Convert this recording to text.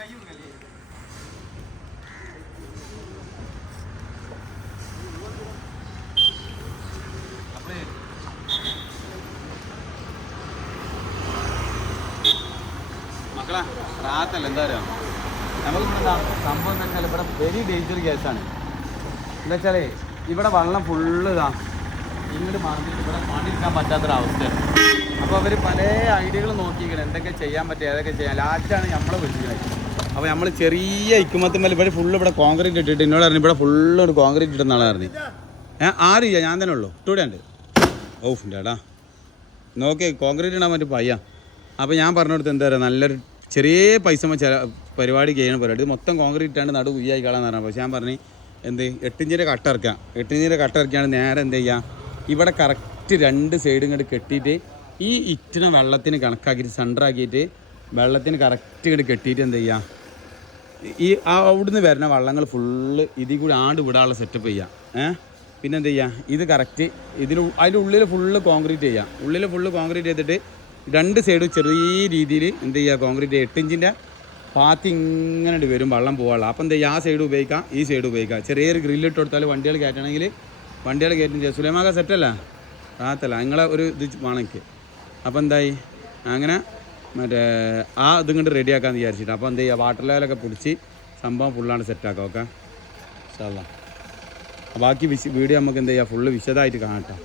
മക്കളെ റാത്തല്ല എന്താ പറയുക നമുക്കിവിടെ സംഭവം എന്താ വെച്ചാൽ ഇവിടെ വെരി ഡേഞ്ചർ കേസാണ്. എന്താ വെച്ചാൽ ഇവിടെ വെള്ളം ഫുള്ള് ഇതാ ഇങ്ങോട്ട് മറിഞ്ഞിട്ട് ഇവിടെ പണിയെടുക്കാൻ പറ്റാത്തൊരവസ്ഥയാണ്. അപ്പോൾ അവർ പല ഐഡിയകൾ നോക്കിയിരിക്കണം എന്തൊക്കെ ചെയ്യാൻ പറ്റുക ഏതൊക്കെ ചെയ്യാൻ. ലാസ്റ്റാണ് നമ്മളെ വിളിക്കുന്നത്. അപ്പോൾ നമ്മൾ ചെറിയ ഇക്കുമത്തുമ്മൽ ഇവിടെ ഫുള്ള് ഇവിടെ കോൺക്രീറ്റ് ഇട്ടിട്ട് എന്നോട് പറഞ്ഞു ഇവിടെ ഫുള്ള് ഒരു കോൺക്രീറ്റ് ഇട്ടെന്നാണ് പറഞ്ഞു. ആരില്ല ഞാൻ തന്നെ ഉള്ളൂ ഇവിടെ ഉണ്ട്. ഓഫ് ചേട്ടാ നോക്കി കോൺക്രീറ്റ് ഇടാൻ പറ്റും പയ്യ. അപ്പോൾ ഞാൻ പറഞ്ഞു കൊടുത്ത് എന്താ പറയുക നല്ലൊരു ചെറിയ പൈസ പരിപാടി ചെയ്യണ പരിപാടി. ഇത് മൊത്തം കോൺക്രീറ്റ് ഇട്ടാണ്ട് നടു ഉയ്യായി കളാന്ന് പറഞ്ഞു. പക്ഷേ ഞാൻ പറഞ്ഞു എന്ത് 8 ഇഞ്ചിൻ്റെ കട്ട ഇറക്കാം. 8 ഇഞ്ചിൻ്റെ കട്ട ഇറക്കിയാണ് നേരെ എന്ത് ചെയ്യുക ഇവിടെ കറക്റ്റ് 2 സൈഡും ഇങ്ങോട്ട് കെട്ടിയിട്ട് ഈ ഇറ്റിനെ വെള്ളത്തിന് കണക്കാക്കിയിട്ട് സെൻറ്ററാക്കിയിട്ട് വെള്ളത്തിന് കറക്റ്റ് ഇങ്ങോട്ട് കെട്ടിയിട്ട് എന്ത് ചെയ്യുക ഈ അവിടുന്ന് വരുന്ന വള്ളങ്ങൾ ഫുള്ള് ഇതിൽ കൂടി ആണ്ട് വിടാനുള്ള സെറ്റപ്പ് ചെയ്യുക. പിന്നെ എന്ത് ചെയ്യുക ഇത് കറക്റ്റ് അതിൻ്റെ ഉള്ളിൽ ഫുള്ള് കോൺക്രീറ്റ് ചെയ്യുക. ഉള്ളിൽ ഫുള്ള് കോൺക്രീറ്റ് ചെയ്തിട്ട് 2 സൈഡും ചെറിയ രീതിയിൽ എന്ത് ചെയ്യുക കോൺക്രീറ്റ് 8 ഇഞ്ചിൻ്റെ പാത്തി ഇങ്ങനെ വരും വെള്ളം പോകാനുള്ള. അപ്പം എന്താ ആ സൈഡ് ഉപയോഗിക്കാം ഈ സൈഡ് ഉപയോഗിക്കാം. ചെറിയൊരു ഗ്രില്ലിട്ട് കൊടുത്താൽ വണ്ടികൾ കയറ്റണമെങ്കിൽ വണ്ടികൾ കയറ്റും ചെയ്യാം. സുലൈമാക്ക സെറ്റല്ല റാത്തല്ല നിങ്ങളെ ഒരു ഇത് വേണമെങ്കിൽ. അപ്പോൾ എന്തായി അങ്ങനെ മറ്റേ ഇത് ഇങ്ങോട്ട് റെഡിയാക്കാമെന്ന് വിചാരിച്ചിട്ട്. അപ്പോൾ എന്ത് ചെയ്യുക വാട്ടർ ലെവലൊക്കെ പിടിച്ച് സംഭവം ഫുള്ളാണ് സെറ്റാക്കാം. ഓക്കെ ഇൻഷാ അല്ലാഹ്. ബാക്കി വീഡിയോ നമുക്ക് എന്ത് ചെയ്യുക ഫുള്ള് വിശദമായിട്ട് കാണാം.